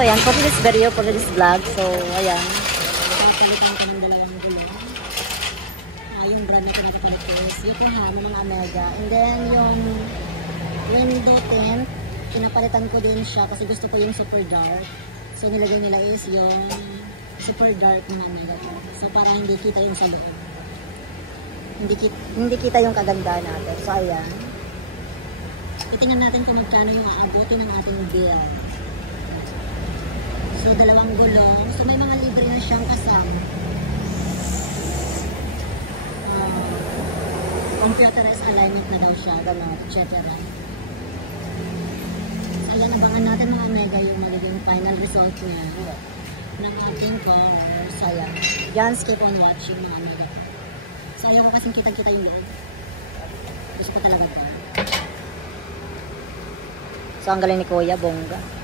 So, ayan. For this video, for this vlog. So, ayan. Papalitan ko ng dalawang gulong. Yung brand na pinakapalit ko is Yokohama ng Omega. And then, yung window tint, pinapalitan ko din siya kasi gusto ko yung super dark. So, nilagay nila is yung super dark ng Omega. So, para hindi kita yung sa loob. Hindi kita yung kagandahan natin. So, ayan. Titingnan natin kung magkano yung aabuti ng ating bill. So, dalawang gulong. So, may mga libre na siyang kasama. Computerized alignment na daw siya. Gano'n, etc. So, ayan, abangan natin mga Omega yung magiging final result niya ng ating car. So, ayan. Just keep on watching mga Omega. So, ayaw ko kasing kitang-kita yung loob. Gusto ko talaga ito. So, ang galing ni Kuya, bongga.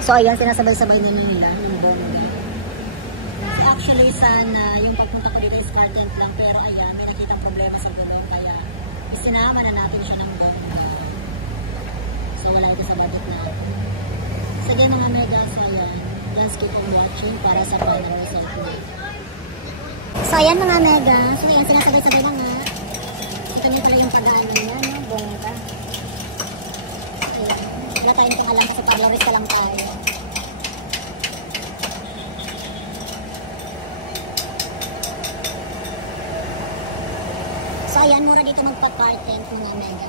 So, ayan, sinasabay-sabay na nila yung bongga. Actually, sana yung pagpunta ko dito is car tent lang. Pero, ayan, may nakitang problema sa gulong. Kaya, isinama na natin siya ng bongga. So, wala ito sa budget na. Sige mga Mega, so ayan. Let's keep on watching para sa final result na. So, ayan mga Mega. So, ayan, sinasabay-sabay na nga. Ito niyo pala yung pag-ano niya, no? Bongga. Ayan. Wala tayong kung alam kasi parlawis ka lang tayo. So, ayan, mura dito magpa-car tent mga Mega.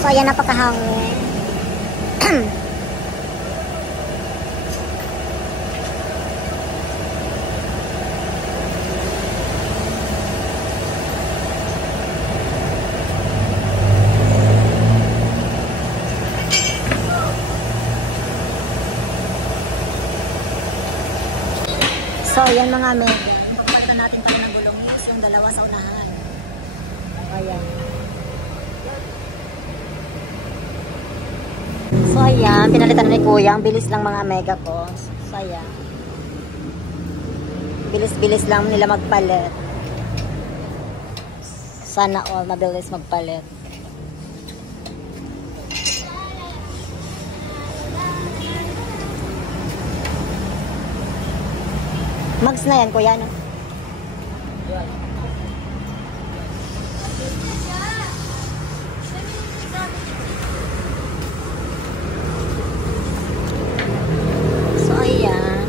So, ayan, napakahangin. So, ayan mga Mega. Pakapalitan natin pala ng gulong hits yung dalawa sa unahan. Ayan. So, ayan. Pinalitan ni Kuya. Ang bilis lang mga Mega ko. So, ayan. Bilis-bilis lang nila magpalit. Sana all mabilis magpalit. Mags na yan, Kuya, no? So, ayan.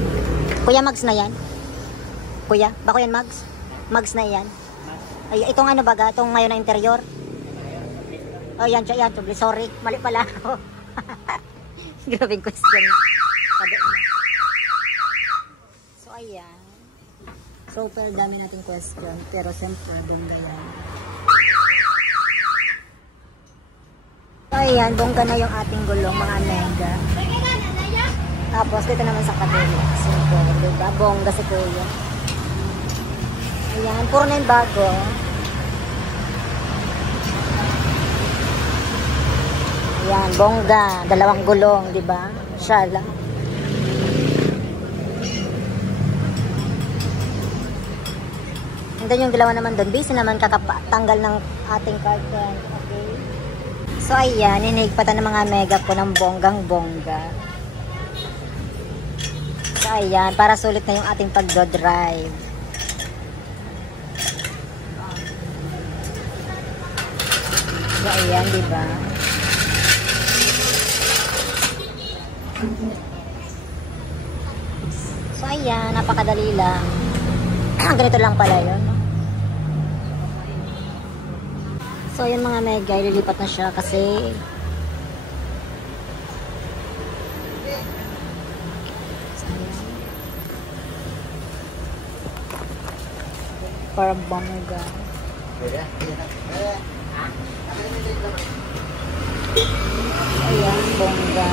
Kuya, Mags na yan? Kuya, bako yan, Mags? Mags na yan? Ay, itong ano baga? Itong ngayon na interior? Oh, yan, yan. Sorry, mali pala ako. Grabing question. So, ayan. Super dami nating question. Pero, siyempre, bongga yan. So, ayan. Bongga na yung ating gulong, mga Mega. Tapos, dito naman sa kabila. Simple, diba? Bongga si Kuya. Ayan. Puro na yung bago. Ayan. Bongga. Dalawang gulong, diba? Siya lang. And then yung dalawa naman doon, busy naman kakatanggal ng ating carton. Okay. So, ayan, hinihigpatan ng mga Mega ko ng bonggang-bongga. So, ayan, para sulit na yung ating pagdo-drive. So, ayan, diba? So, ayan, napakadali lang. Ganito lang pala yun. So, yun mga Mega, ililipat na siya kasi para bongga. Ayan, bongga.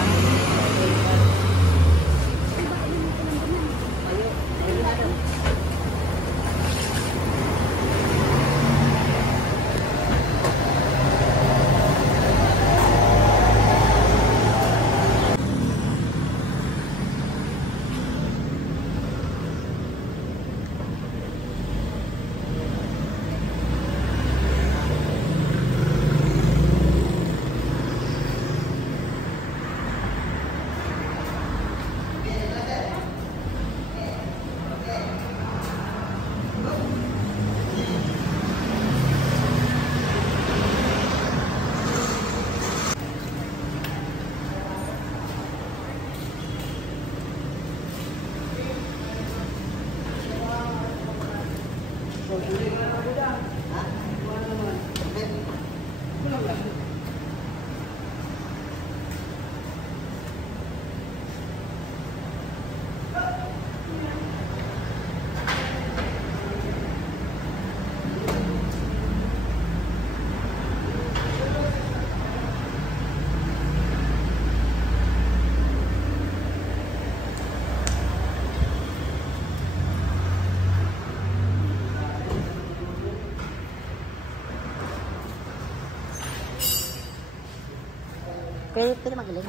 Pwede magaling.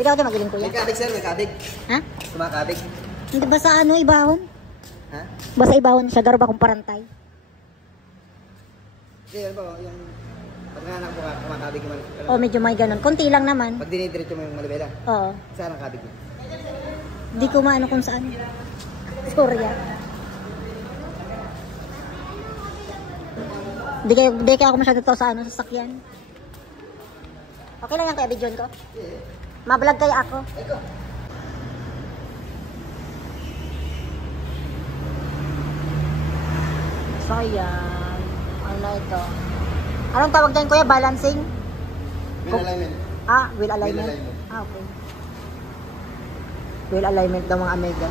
Pwede ako din magaling, kuya. May kabig, sir. May kabig. Ha? Kumakabig. Hindi ba sa ano, ibahon? Ha? Basta ibahon siya, garo ba kung parantay? Hindi, ano ba? Yung pag nahanap mo ka, kumakabig naman. O medyo may ganun. Konti lang naman. Pag dinidiretso mo yung malibela. Oo. Saan ang kabig mo? Hindi ko maano kung saan. Sorry ah. Di kaya ako masyado to sa ano, sa sakyan. Okay lang yan kaya video ko? Mablog kaya ako. So yan. Ano ito? Anong tawag dyan kuya? Balancing? Wheel alignment. Wheel alignment? Wheel alignment. Okay. Wheel alignment daw mga amiga.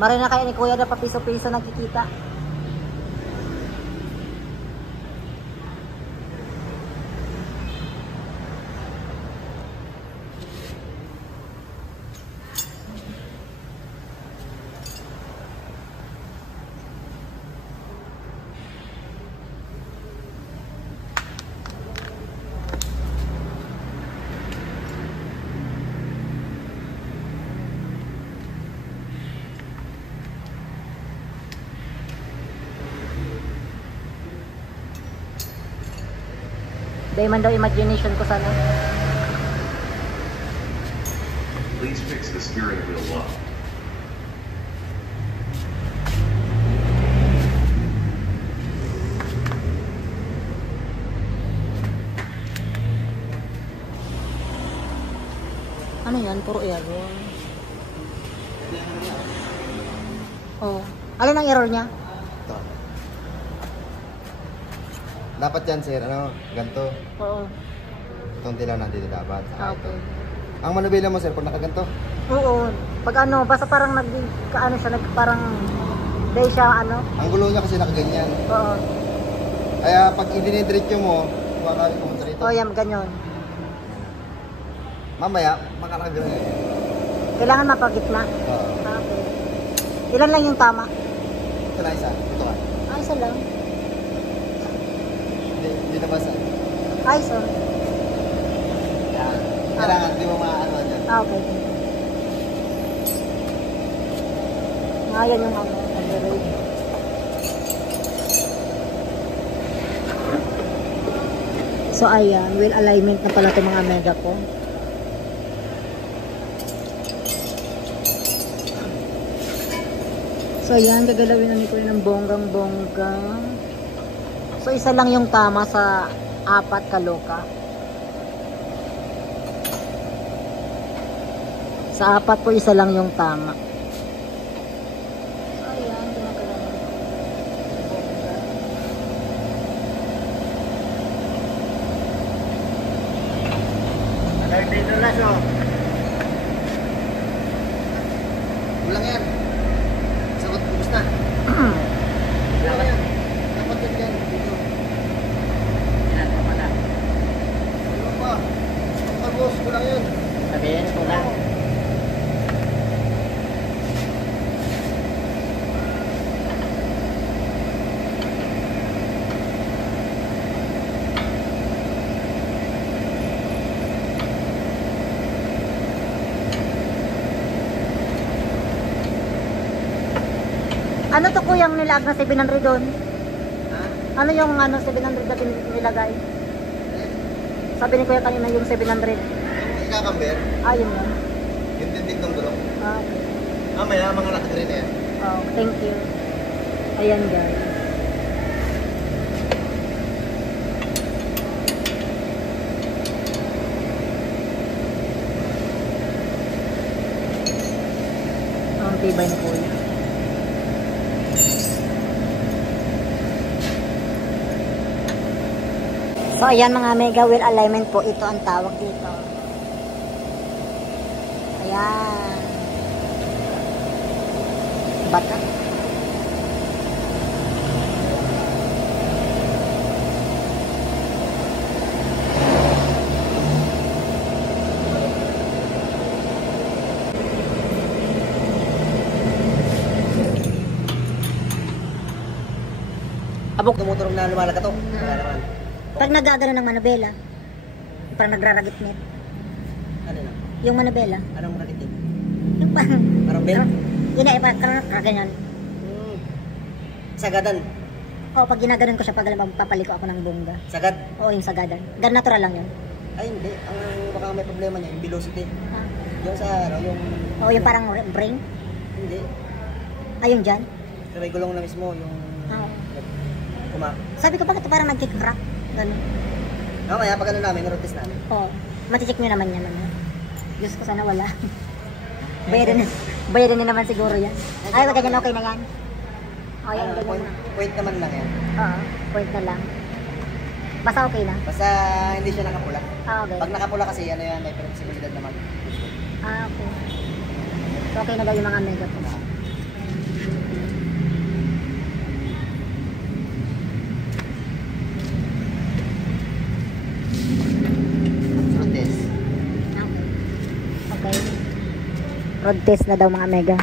Maray na kaya ni kuya na papiso-piso nagkikita. Dahil man daw imagination ko sana. Please fix the steering wheel lock. Ano yan? Puro error. Oh. Alin ang error niya? Ito. Dapat yan, sir. Ano? Ganto. Oo. Itong tilaw na dito dapat. Okay. Ang manubila mo, sir, kung nakaganto. Oo. Pag ano, basta parang nag-ano siya, parang dahil siya ano. Ang gulo niya kasi nakaganyan. Oo. Kaya pag idinidiretso mo, kumakabig pumunta rito. Oh, yan, ganyan. Mamaya, makalagay. Kailangan mapagitna. Oo. Okay. Ilan lang yung tama? Ito na isa. Ito ka. Isa lang. Hindi na basa. So. Yan. Kailangan, di mo maano dyan. Okay. Ngayon yung ano, nag-road. So ayan, wheel alignment na pala itong mga mega ko. So ayan, gagalawin na ni Kuya ng bonggang-bongga. So isa lang yung tama sa 4 kaloka. Sa 4 po isa lang yung tama. So ayan, ginagawa na ni Kuya ng bongga. Alarm dito na siya. Kulang yan. Sagot, ubus na. Kulang yan. Dapat yan yan. Dito. Yan, pamala. Kulang pa. Tapos, kulang yan. Sabihin, kulang. Ano to kuyang nilag na 700 doon? Ha? Ano yung ano 700 na nilagay? Sabi ni Kuya kanina yung 700. Yung ikakamber, Yun yan. yung tindig ng gulong. Okay. Mamaya, mga nakagreen na yan. Oh, thank you. Ayan guys. Ang tibay ni Kuya. So ayan mga mega wheel alignment po, ito ang tawag dito. Ayan. Bata. Abok, tumuturog na lumalag ka to. Wala naman. Pag nagagano ng manubela, parang nagraragitnit. Ano na? Yung manubela, Anong rakitin? yung parang, Parang bell? yun na, parang kaganyan. Sagadan. O, pag ginaganon ko siya, pag alam, papaliko ako ng bongga. Sagad. Oo, yung sagadan. Gan natural lang yun. Ay, hindi. Ang baka may problema niya, yung velocity. Ah. Yung sa, ano, yung... Oo, yung parang brain. Hindi. Ayun dyan. Sa may gulong na mismo, yung... Oo. Kumak. Sabi ko, bakit parang nagkikrak? Ganun. Kaya pag ano namin, road test namin. Oo. Maticheck nyo naman yan. Ano? Diyos ko, sana wala. Bayarin din naman siguro yan. Ay, wag ganyan, okay na yan. O, yan, ganyan Point, na. point naman lang yan. Oo, point na lang. Basta okay na. Basta hindi siya nakapula. Ah, okay. Pag nakapula kasi, ano yan, may posibilidad naman. Ah, okay. So, okay na daw yung mga mega po. Road test. Okay. Okay. Road test na daw mga mega.